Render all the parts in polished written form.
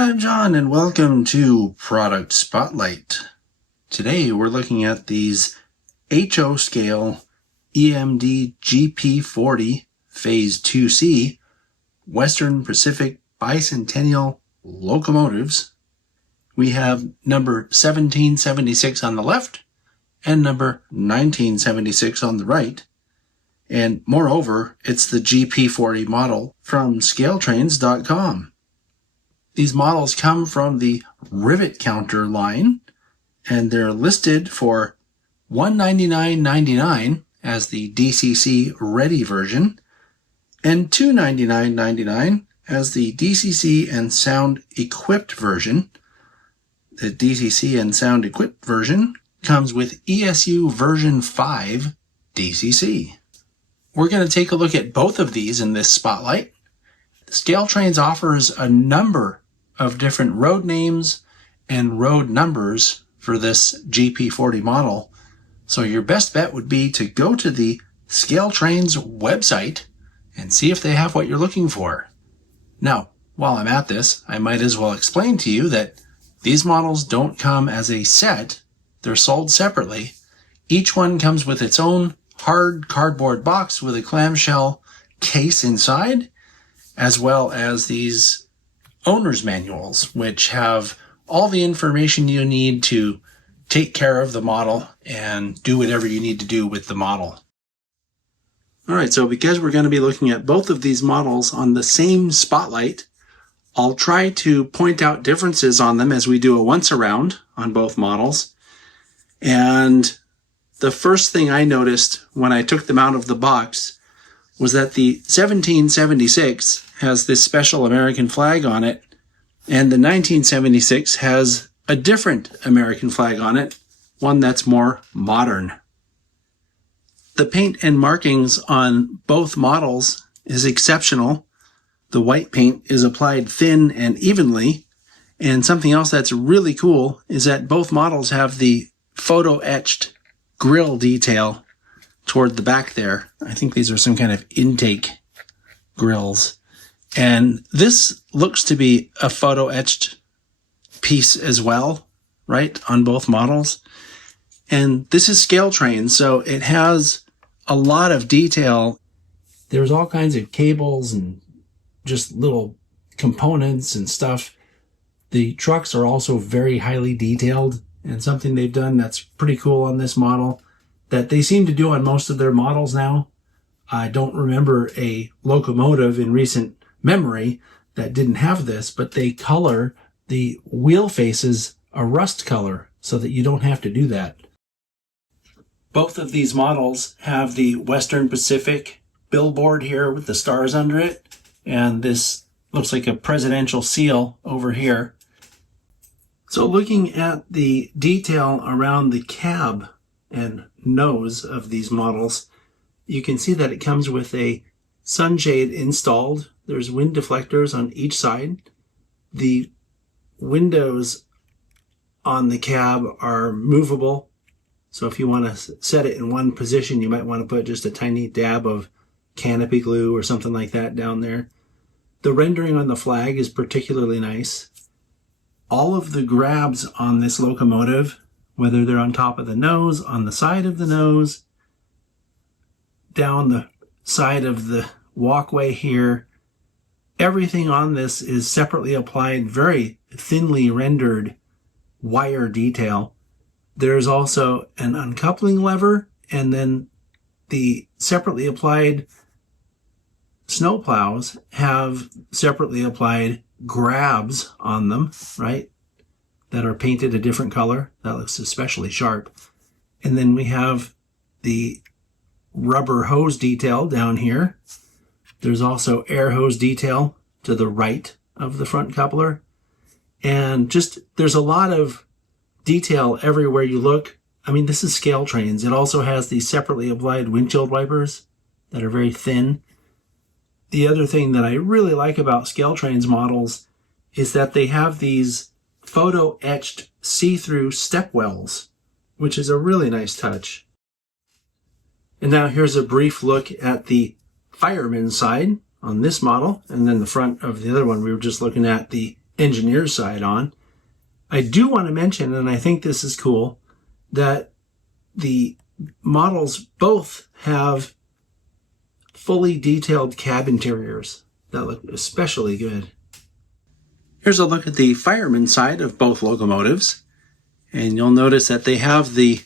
I'm John and welcome to Product Spotlight. Today we're looking at these HO scale EMD GP40 Phase 2C Western Pacific Bicentennial locomotives. We have number 1776 on the left and number 1976 on the right. And moreover, it's the GP40 model from ScaleTrains.com. These models come from the RivetCounter line, and they're listed for $199.99 as the DCC Ready version, and $299.99 as the DCC and Sound Equipped version. The DCC and Sound Equipped version comes with ESU version 5 DCC. We're going to take a look at both of these in this spotlight. ScaleTrains offers a number of different road names and road numbers for this GP40 model. So your best bet would be to go to the ScaleTrains website and see if they have what you're looking for. Now, while I'm at this, I might as well explain to you that these models don't come as a set. They're sold separately. Each one comes with its own hard cardboard box with a clamshell case inside, as well as these owner's manuals, which have all the information you need to take care of the model and do whatever you need to do with the model. All right, so because we're going to be looking at both of these models on the same spotlight, I'll try to point out differences on them as we do a once around on both models. And the first thing I noticed when I took them out of the box was that the 1776 has this special American flag on it, and the 1976 has a different American flag on it, one that's more modern. The paint and markings on both models is exceptional. The white paint is applied thin and evenly, and something else that's really cool is that both models have the photo-etched grille detail toward the back there. I think these are some kind of intake grills. And this looks to be a photo-etched piece as well, right, on both models. And this is ScaleTrains, so it has a lot of detail. There's all kinds of cables and just little components and stuff. The trucks are also very highly detailed, and something they've done that's pretty cool on this model that they seem to do on most of their models now. I don't remember a locomotive in recent memory that didn't have this, but they color the wheel faces a rust color so that you don't have to do that. Both of these models have the Western Pacific billboard here with the stars under it, and this looks like a presidential seal over here. So looking at the detail around the cab and nose of these models, you can see that it comes with a sunshade installed. There's wind deflectors on each side. The windows on the cab are movable. So if you want to set it in one position, you might want to put just a tiny dab of canopy glue or something like that down there. The rendering on the flag is particularly nice. All of the grabs on this locomotive, whether they're on top of the nose, on the side of the nose, down the side of the walkway here, everything on this is separately applied, very thinly rendered wire detail. There's also an uncoupling lever, and then the separately applied snowplows have separately applied grabs on them, right, that are painted a different color. That looks especially sharp. And then we have the rubber hose detail down here. There's also air hose detail to the right of the front coupler. And just, there's a lot of detail everywhere you look. I mean, this is ScaleTrains. It also has these separately applied windshield wipers that are very thin. The other thing that I really like about ScaleTrains models is that they have these photo-etched see-through step wells, which is a really nice touch. And now here's a brief look at the fireman's side on this model, and then the front of the other one we were just looking at, the engineer's side on. I do want to mention, and I think this is cool, that the models both have fully detailed cab interiors that look especially good. Here's a look at the fireman side of both locomotives, and you'll notice that they have the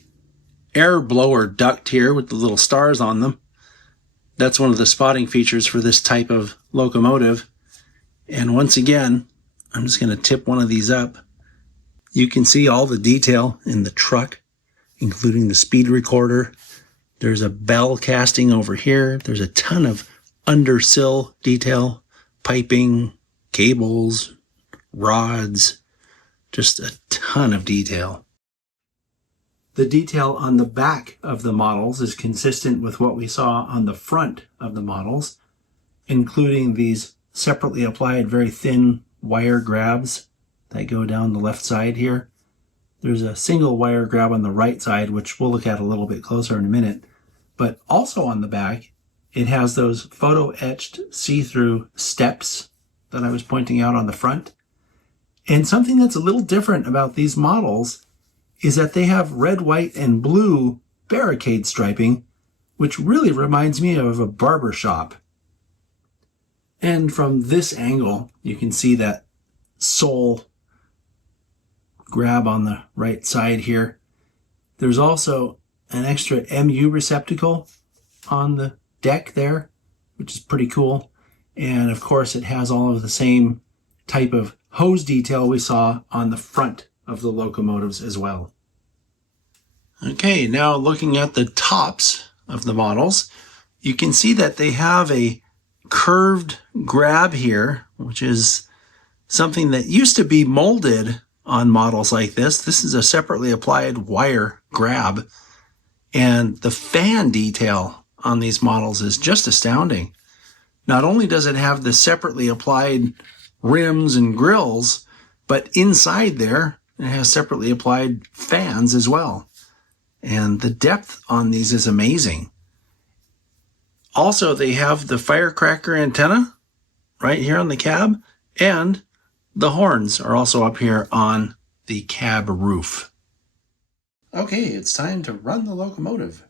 air blower duct here with the little stars on them. That's one of the spotting features for this type of locomotive. And once again, I'm just going to tip one of these up. You can see all the detail in the truck, including the speed recorder. There's a bell casting over here. There's a ton of undersill detail, piping, cables, rods, just a ton of detail. The detail on the back of the models is consistent with what we saw on the front of the models, including these separately applied very thin wire grabs that go down the left side here. There's a single wire grab on the right side, which we'll look at a little bit closer in a minute. But also on the back, it has those photo-etched see-through steps that I was pointing out on the front. And something that's a little different about these models is that they have red, white, and blue barricade striping, which really reminds me of a barber shop. And from this angle, you can see that sole grab on the right side here. There's also an extra MU receptacle on the deck there, which is pretty cool. And of course, it has all of the same type of hose detail we saw on the front of the locomotives as well. Okay, now looking at the tops of the models, you can see that they have a curved grab here, which is something that used to be molded on models like this. This is a separately applied wire grab, and the fan detail on these models is just astounding. Not only does it have the separately applied rims and grills, but inside there it has separately applied fans as well. And the depth on these is amazing. Also, they have the firecracker antenna right here on the cab, and the horns are also up here on the cab roof. Okay, it's time to run the locomotive.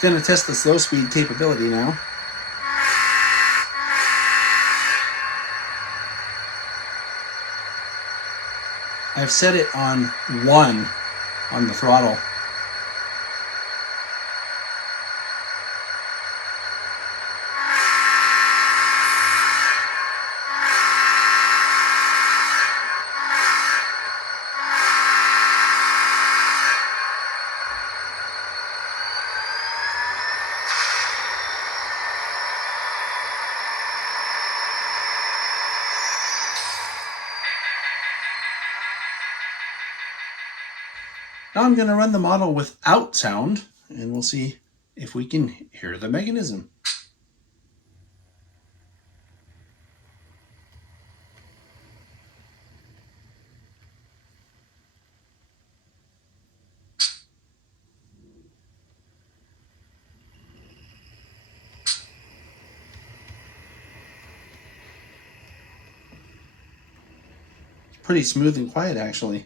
Going to test the slow speed capability now. I've set it on 1 on the throttle. Now I'm going to run the model without sound, and we'll see if we can hear the mechanism. It's pretty smooth and quiet, actually.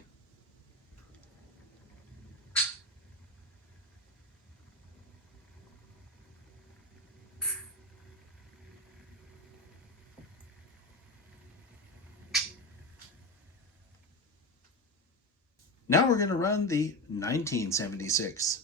Now we're going to run the 1976.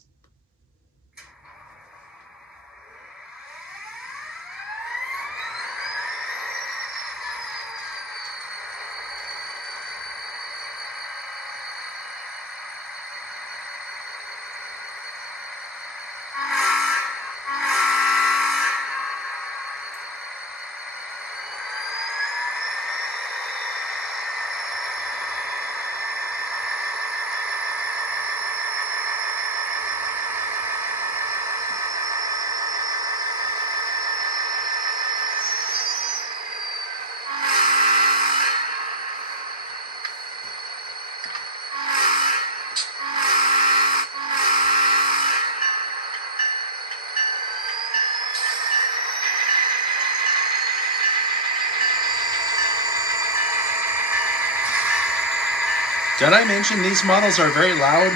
Did I mention these models are very loud?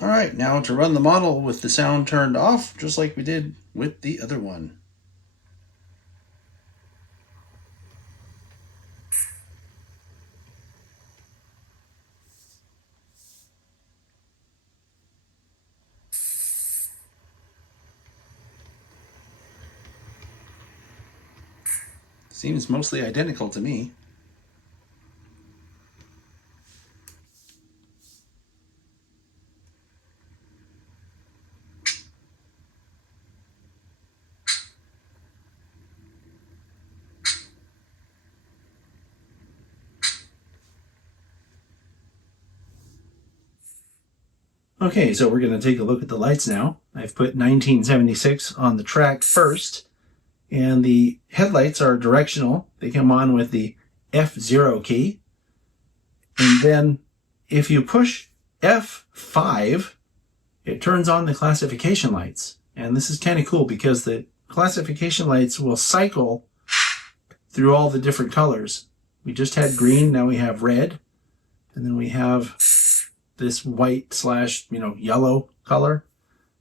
All right, now to run the model with the sound turned off, just like we did with the other one. Seems mostly identical to me. Okay, so we're going to take a look at the lights now. I've put 1976 on the track first, and the headlights are directional. They come on with the F0 key. And then if you push F5, it turns on the classification lights. And this is kind of cool because the classification lights will cycle through all the different colors. We just had green, now we have red, and then we have this white / yellow color,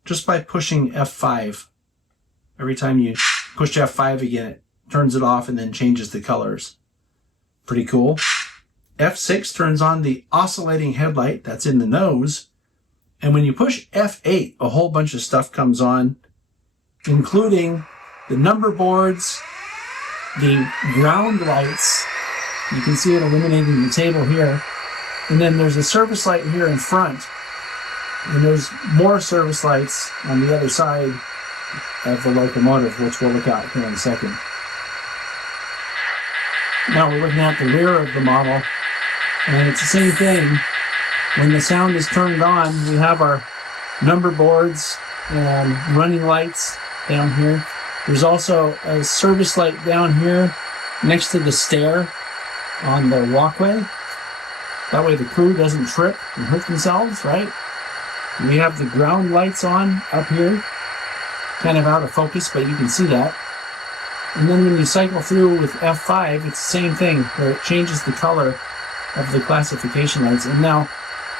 just by pushing F5. Every time you push F5 again, it turns it off and then changes the colors. Pretty cool. F6 turns on the oscillating headlight that's in the nose. And when you push F8, a whole bunch of stuff comes on, including the number boards, the ground lights. You can see it illuminating the table here. And then there's a service light here in front. And there's more service lights on the other side of the locomotive, which we'll look at here in a second. Now we're looking at the rear of the model, and it's the same thing. When the sound is turned on, we have our number boards and running lights down here. There's also a service light down here next to the stair on the walkway. That way the crew doesn't trip and hurt themselves, right? We have the ground lights on up here, kind of out of focus, but you can see that. And then when you cycle through with F5, it's the same thing, where it changes the color of the classification lights. And now,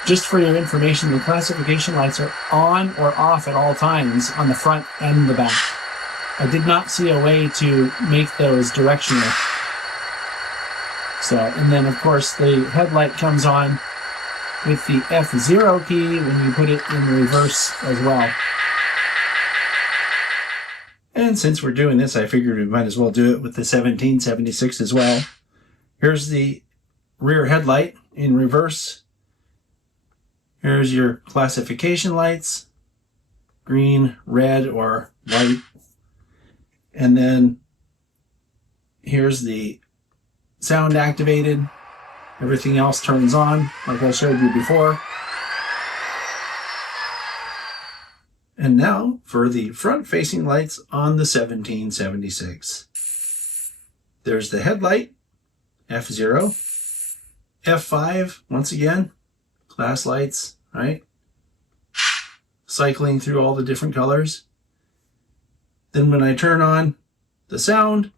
just for your information, the classification lights are on or off at all times on the front and the back. I did not see a way to make those directional. So, and then of course the headlight comes on with the F0 key when you put it in reverse as well. And since we're doing this, I figured we might as well do it with the 1776 as well. Here's the rear headlight in reverse. Here's your classification lights. green, red, or white. And then here's the sound activated. Everything else turns on, like I showed you before. And now for the front-facing lights on the 1776. There's the headlight, F0. F5, once again, class lights, right? Cycling through all the different colors. Then when I turn on the sound,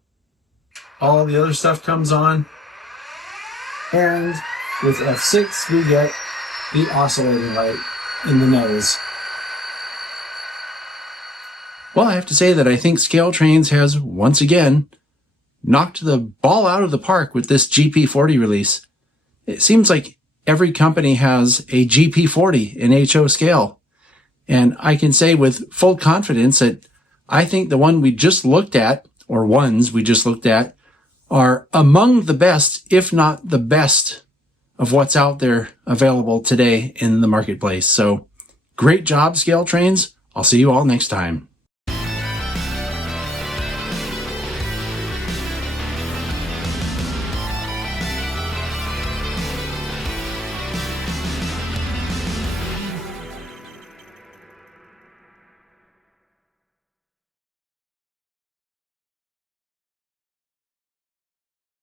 all the other stuff comes on. And with F6, we get the oscillating light in the nose. Well, I have to say that I think ScaleTrains has, once again, knocked the ball out of the park with this GP40 release. It seems like every company has a GP40 in HO scale. And I can say with full confidence that I think the one we just looked at, or ones we just looked at, are among the best, if not the best, of what's out there available today in the marketplace. So great job, ScaleTrains. I'll see you all next time.